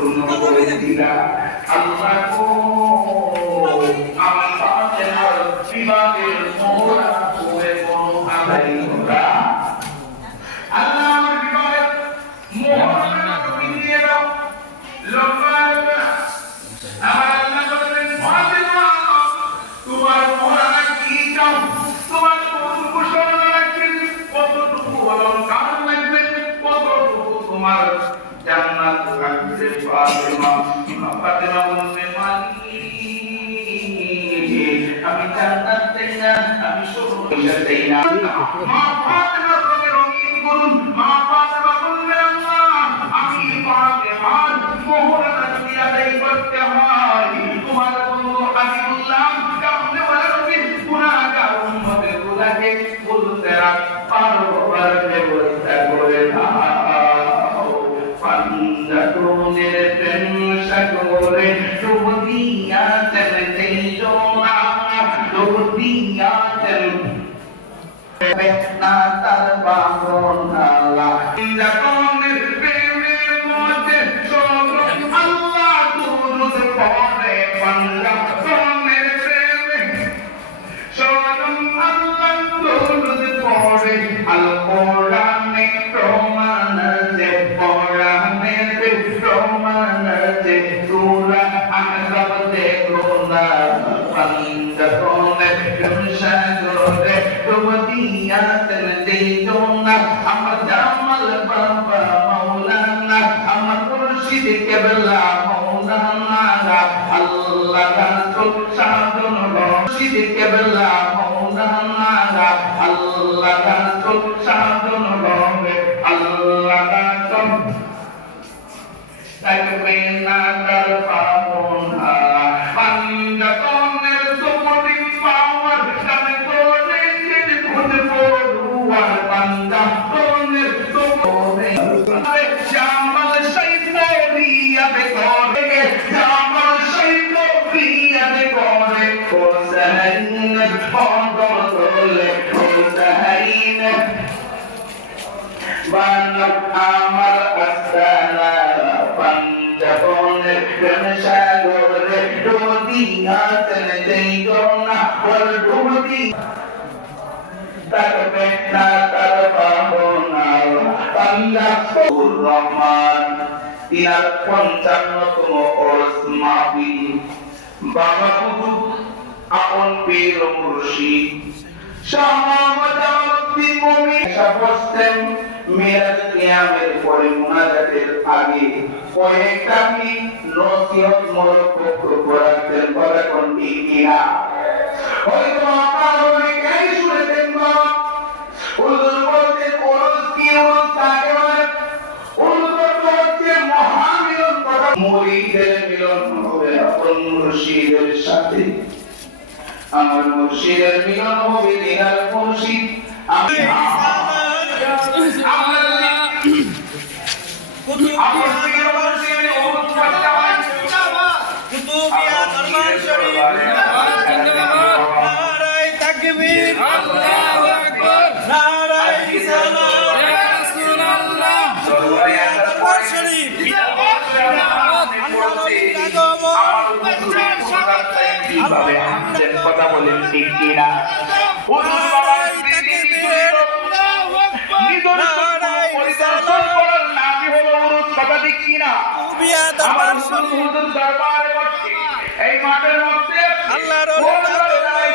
পূর্ণ করে দিলা আল্লাহ গো আমার ফাতেমার বিবাহের মোহরা করে কোনো আদায় করা আল্লাহ আমার বিবাহের মোহরা তুমি দিয়ে দাও লম্বার আমার আল্লাহ বলেন ফাতেমা তোমার মোহরা কি চাও তোমার কতটুকু সোনা লাগবে কতটুকু অলংকার লাগবে কতটুকু তোমার জান্নাত লাগবে ফাতেমা ফাতেমা বলতে মানি আমি জান্নাত চাই না আমি সোনা চাই না মা ফাতেমা তুমি রঙিন করুন মা ফাতেমা বললেন আল্লাহ আমি ফাতেমার মোহরা যদি আদায় করতে হয় তোমার বন্ধু হাবিবুল্লাহ কামনে ওয়ালা নবীর গুনাহগার উম্মতের গুনাহকে বলতে পারো ব্যবস্থা করে দাও পাঞ্জাতনের প্রেম সাগরে ডুব দিয়াছেন সেই জোনা ডুব দিয়াছেন না তার বাহনালা পাঞ্জাতনের প্রেমের মধ্যে সরম আল্লাহ দুরুদ পড়ে পাঞ্জাতনের প্রেমে সরম আল্লাহ দুরুদ পড়ে আল কোরআনে প্রমাণ যে কোরআনে প্রমাণ যে সূরা আহজাব দেখো না পাঞ্জাতনের প্রেম সাগরে ডুব দিয়াছেন যেই জোনা আমার জামাল বাবা মাওলানা আমার মুর্শিদ কেবলা মাওলানা আল্লাহ রাসূল সাধন মুর্শিদ কেবলা মাওলানা আল্লাহ রাসূল সাধন হবে আল্লাহ রাসূল থাকবে না তার পাওনা পাঞ্জাতনের সুপ্রিম পাওয়ার কানে তোলে খুদ পড়ুয়ার পাঞ্জাতনের সুপ্রিম জামাল সাইফরিয়া করে জামাল সাইফরিয়া করে হোসেন বদলে হোসেন বানক আমার আস্তানা পাঞ্জাতনের প্রেম সাগরে ডুবিয়াছেন যেই জোনা বল ডুবি থাকবে না তার পাবনা পাঞ্জাতুর রহমান 55তম ওরস মাহফিল বাবা বুধু আপন পীর মুর্শিদ শাহ মোহাম্মদ জালালউদ্দিন মুমিন বসতেন মিরাজ কিয়ামের পরে মুনাজাতের আগে কয়েকটা মিনিট নসিহত মূলক বক্তব্য রাখতেন বলে কোন ঠিক কিনা হয়তো আপনারা অনেকেই শুনেছেন বাবা হুজুর বলতেন ওরস কি ওরস কাকে বলে ওরস হচ্ছে মহামিলন করা মুরিদের মিলন হবে আপন মুর্শিদের সাথে আমার মুর্শিদের মিলন হবে দিনার মুর্শিদ আমি কুতুবিয়া দরবার শরীফ জিন্দাবাদ নারায়ে তাকবীর আল্লাহু আকবার নারায়ে রিসালাত ইয়া রাসূলুল্লাহ কুতুবিয়া দরবার শরীফ জিন্দাবাদ কিভাবে আমাদের কথা বলেন ঠিক কিনা হুজুর বাবা এই মাঠের মধ্যে আল্লাহর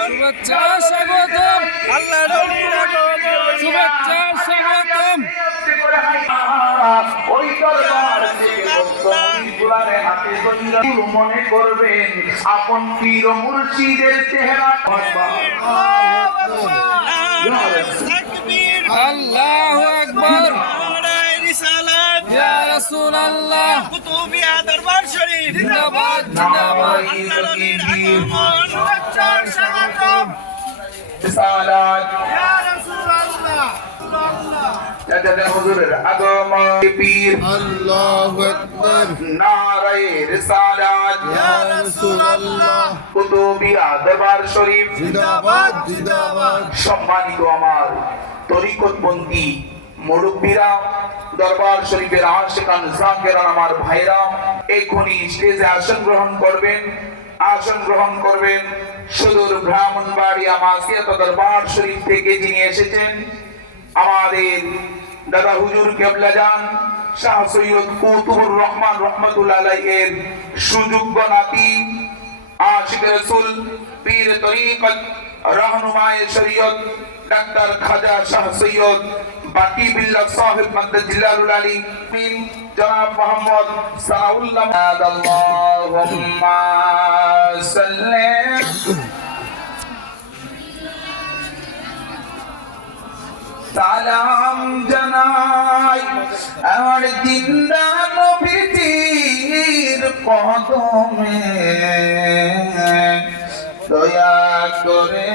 শুভেচ্ছা স্বাগতম আল্লাহর শুভেচ্ছা স্বাগতম ওই দরবার থেকে হাতে মনে করবেন আপন পীর মুর্শিদের চেহারা আল্লাহু আকবার ইয়া রাসূলুল্লাহ কুতুবিয়া দরবার শরীফ জিন্দাবাদ জিন্দাবাদ আল্লাহর আগমন শুভেচ্ছা স্বাগতম সালাত ইয়া রাসূলুল্লাহ আল্লাহ হুজুরের আগমন পীর আল্লাহু আকবার নারায়ে রিসালাত ইয়া রাসূলুল্লাহ কুতুবিয়া দরবার শরীফ জিন্দাবাদ জিন্দাবাদ সম্মানিত আমার তরিকতবন্দি মুরব্বিরা দরবার শরীফের আশিকান জাকিরান আমার ভাইরা এক্ষুনি স্টেজে আসন গ্রহণ করবেন। আসন গ্রহণ করবেন সুদূর ব্রাহ্মণবাড়িয়া মাসিয়াত দরবার শরীফ থেকে যিনি এসেছেন, আমাদের দাদা হুজুর কেবলা জান শাহ সৈয়দ কুতুবুর রহমান রহমাতুল্লাহ আলাইহির সুযোগ্য নাতি, আশিক রাসূল, পীর তরিকত, रहनुमाए शरीयत डॉक्टर खाजा शाह सैयद बाकी बिल्लाह साहिब मद्दजिल्लाहुल अली जनाब मोहम्मद सनाउल्लाह अल्लाहुम्मा सल्ली সালাম জানাই আমার জিন্দা নবীজির কদমে, দয়া করে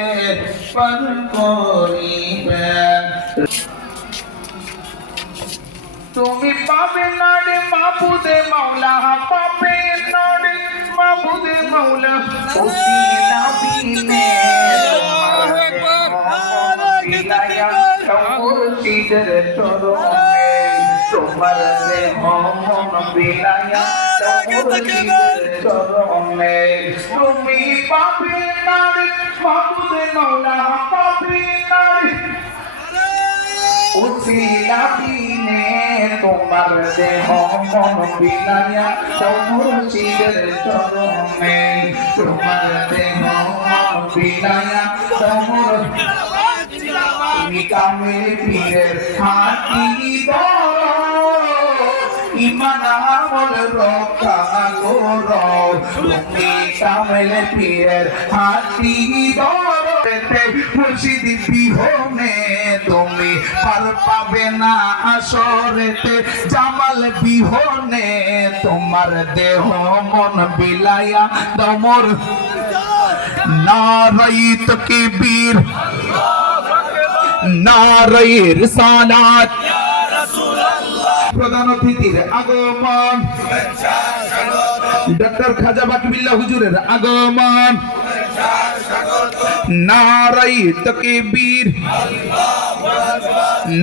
পার করিবেন। তুমি পাবে না রে মাবুদে মাওলা, পাবে না রে মাবুদে মাওলা, উসিলা বিনে মুর্শিদের চরণে তোমার দেহ মন বিলায়া, মুর্শিদের চরণে তুমি পাবে না রে মাবুদে মাওলা, পাবে না রে উসিলা বিনে তোমার দেহ মন বিলায়া, মুর্শিদের চরণে তোমার দেহ মন বিলায়া, তুমি কামের পীরের হাতি ইমান আমল রক্ষা করো, তুমি কামের পীরের হাতি মুর্শিদ বিহনে তুমি পার পাবে না আসরেতে, জামাল বিহনে তোমার দেহ মন বিলায়া দমর নারায়ে তাকবীর নারায়ে রিসালাত ইয়া রাসূলুল্লাহ। প্রধান অতিথির আগমন, ডক্টর খাজা বাকি বিল্লাহ হুজুরের আগমন, নারায়ে তাকবীর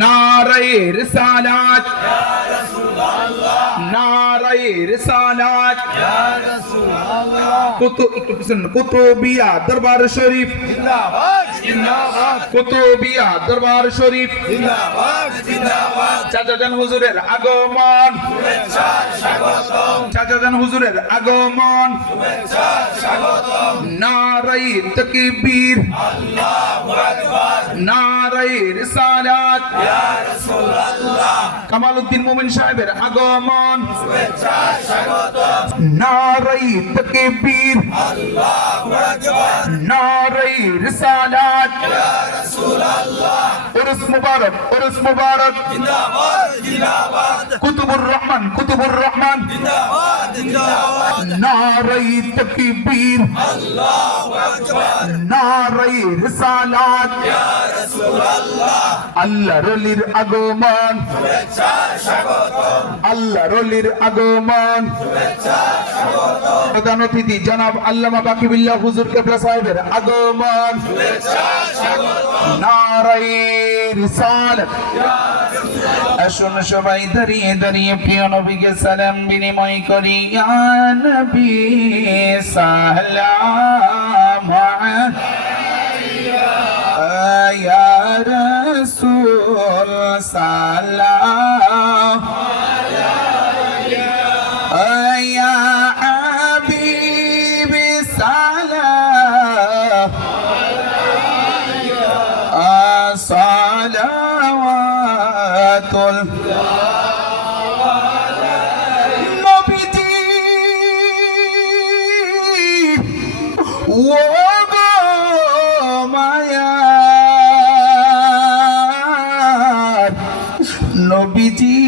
নারায়ে রিসালাত ইয়া রাসূলুল্লাহ, নারায়ে রিসালাত ইয়া রাসূলুল্লাহ। কুতুবিয়া দরবার শরীফ জিন্দাবাদ জিন্দাবাদ, কুতুবিয়া দরবার শরীফ জিন্দাবাদ জিন্দাবাদ। চাচাজান হুজুরের আগমন, শুভেচ্ছা স্বাগতম, চাচাজান হুজুরের আগমন, শুভেচ্ছা স্বাগতম। নারায়ে তাকবীর আল্লাহু আকবার, নারায়ে রিসালাত ইয়া রাসূলুল্লাহ। কামালউদ্দিন মুমিন সাহেবের আগমন, শুভেচ্ছা স্বাগতম। নারায়ে তাকবীর আল্লাহু আকবার, নারায়ে রিসালাত ইয়া রাসূলুল্লাহ। উরুস মুবারক, উরুস মুবারক জিন্দাবাদ জিন্দাবাদ। কুতুবুর রহমান, কুতুবুর রহমান জিন্দাবাদ জিন্দাবাদ। নারায়ে তাকবীর আল্লাহু আকবার, নারায়ে রিসালাত ইয়া রাসূলুল্লাহ। আল্লাহর ওলির আগমন, শুভেচ্ছা স্বাগতম, আল্লাহর ওলির আগমন, শুভেচ্ছা স্বাগতম। প্রধান অতিথি জনাব আল্লামা বাকি বিল্লাহ হুজুর কেবলা সাহেবের আগমন, শুভেচ্ছা স্বাগতম। নারায়ে রিসালাত ইয়া রাসূলুল্লাহ। আসুন সবাই দাঁড়িয়ে দাঁড়িয়ে প্রিয় নবীকে সালাম বিনিময় করি। ইয়া নবী সালাম আলাইকা, ইয়া রাসূল সালাম আলাইকা, ইয়া হাবিবি সালাম আলাইকা, সালাওয়াতুল নবীজি ও গো মায়ার নবীজি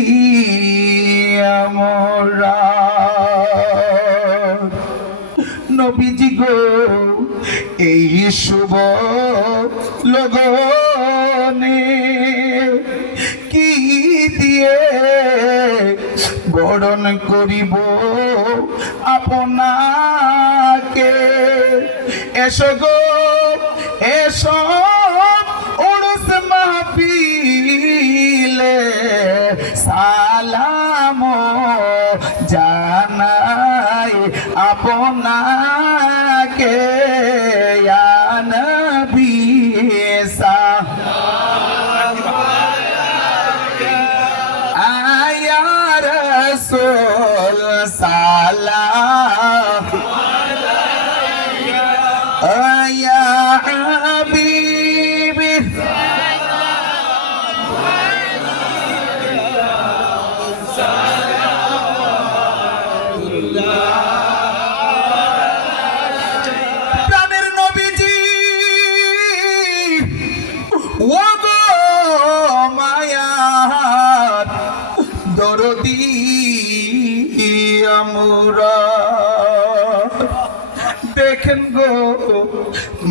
আমরা নবীজি গো এই শুভ লগনে কি দিয়ে বরণ করিব আপনাকে, এসো গো এসো উরুস মাহফিলে সালাম জানা আপনাকে ইয়া নবী আয়া রাসূল সালাম আয়া হাবিবি প্রাণের নবীজি ওগো মায়ার দরদি আমরা দেখেন গো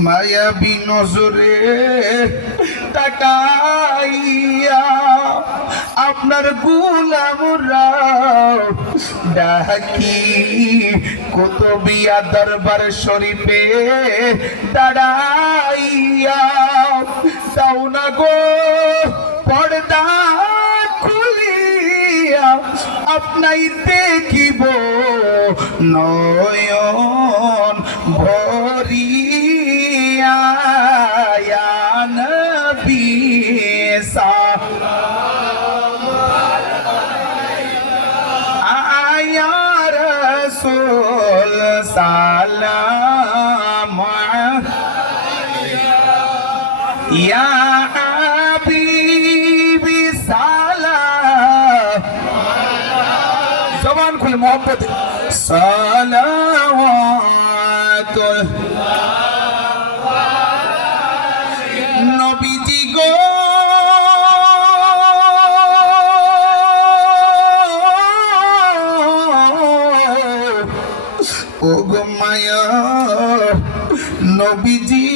মায়াবী নজরে তাকাইয়া আপনার গোলামরা ডাকি কুতুবিয়া দরবার শরীফে দাঁড়াইয়া তাও না গো পর্দা খুলিয়া আপনাই দেখিব নয়ন ভরিয়া ইয়া নবী সালাম আয়া রাসূল সালাম ইয়া হাবিবি সালাম জবান খুলে মোহব্বত সালাওয়াতুল নবীজি গো ও গো মায়া নবীজি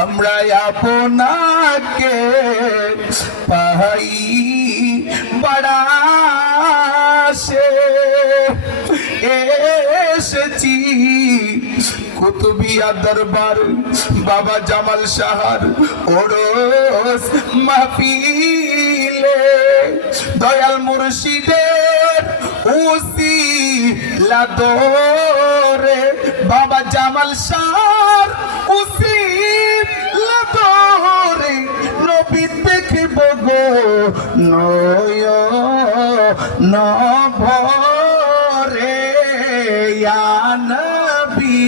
আমরা আপনাকে পাই বাড়াসে এসেছি কুতুবিয়া দরবার বাবা জামাল শাহর ওরস মাহফিলে দয়াল মুর্শিদের উসিলা দরে বাবা জামাল শাহর উসিলা দরে নবী দেখিব গো নয়ন ভরে ইয়া নবী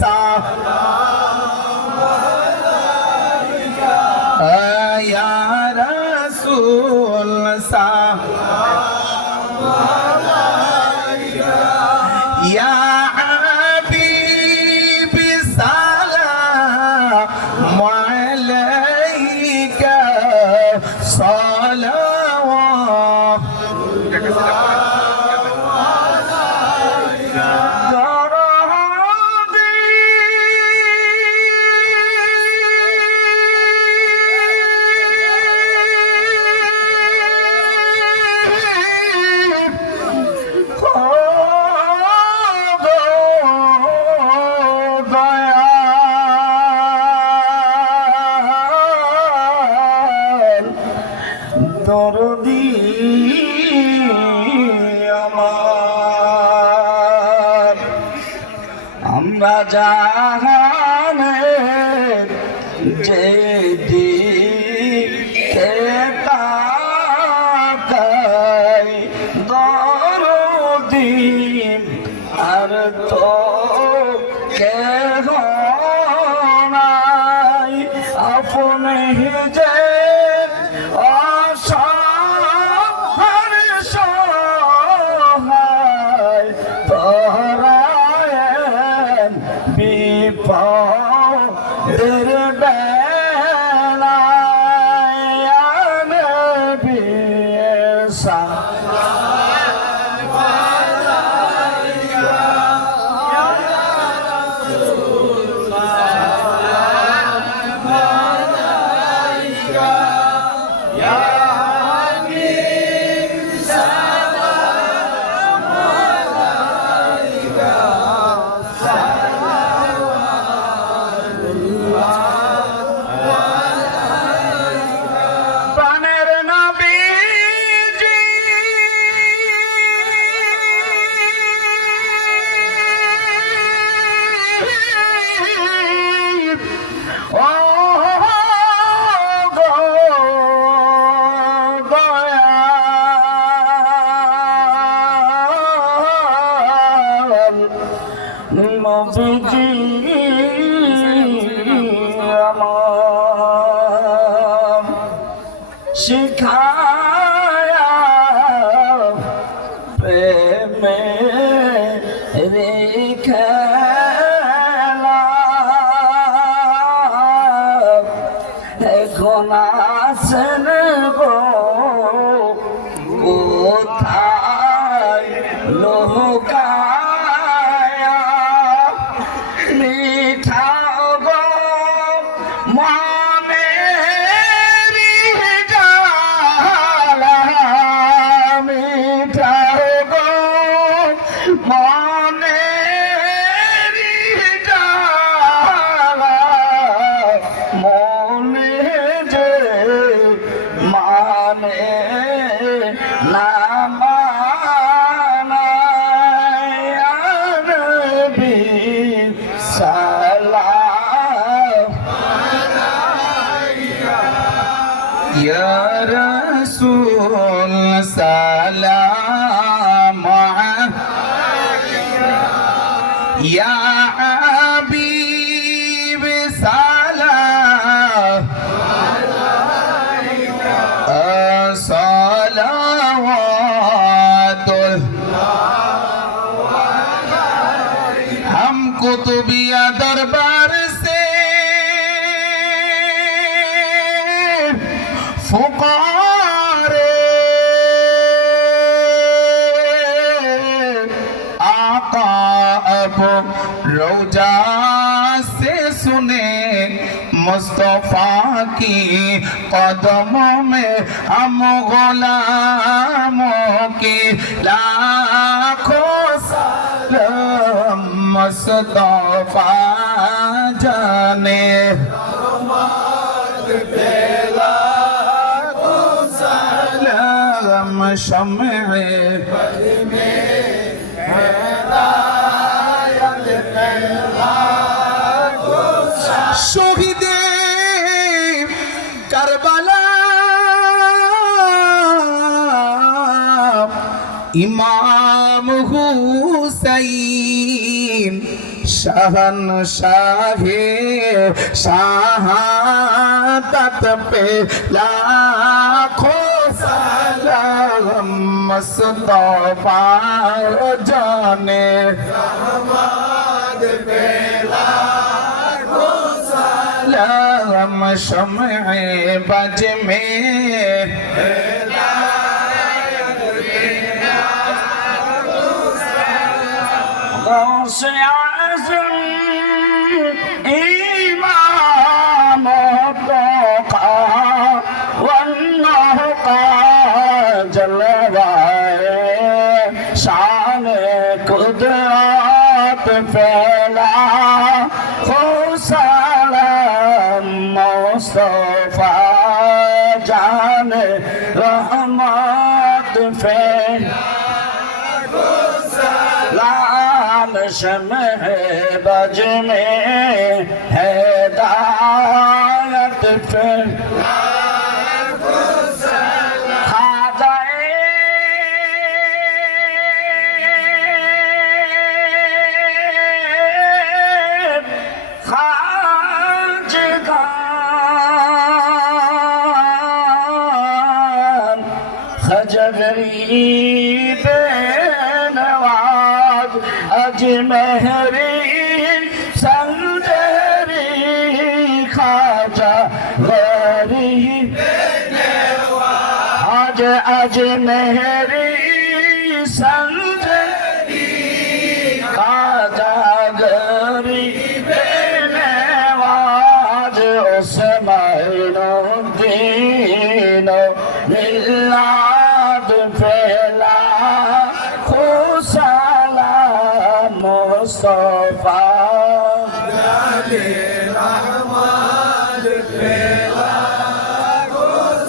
সালাম ইয়া রাসূল সালাম ইয়া হাবিবি সালাম আলাইকা সালাওয়াত দরদি আমার আমরা জাহানের যে দিকে তাকাই দরদি আর তো কেহ নাই আপনি যে বিপদের বেলায় নবী সালাম আলাইকা ইয়া রাসূল সালাম আলাইকা ইয়া হাবিব সালাম আলাইকা প্রাণের নবীজি শিখায়া প্রেমে খেলা এখন আসেন গো কোথায় লোকায়া মিঠা গো মনে জালা মিঠা গো মনে জালা মনে যে মানে না يا رسول سلام يا حبيب سلام صلوات हमको तो बिया दरबार से फुकारे आका अब रोजा से सुने मुस्तफा की कदमों में हम गुलामों के लाखों सलाम मुस्तफा जाने सलाम शम्मे शहीदे करबला इमाम हुसैन शहनशाहे शहादत पे लाखों सलाम मुस्तफा जाने सलाम शम्मे बज में غوث اعظم امام التقى والنهقى جلوائے شان قدرت پھیلا خو سلام مصطفیٰ جان رحمت پھیلا लाल शम्ह बज में हिदायत पे खाजगान खजगरी अजमेहरी संदेरी खाजा गरी आज अजमेहरी संदेरी खाजा गरी बेनवाज उस्माइनो दीनो मिलाद फैला मुस्तफा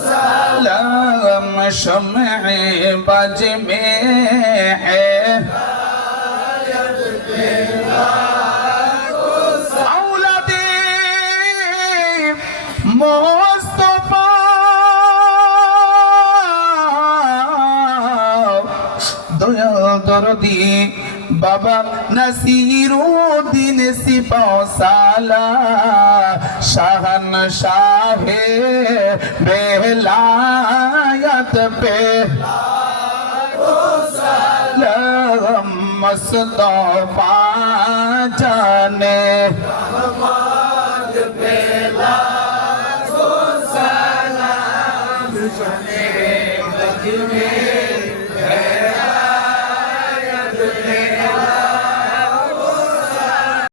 सलाम शम्मे बज में है औलादे मुस्तफा दया दर्दी बाबा नसीरुद्दीन सिपासाला शहनशाहे बेला मुस्तफा जाने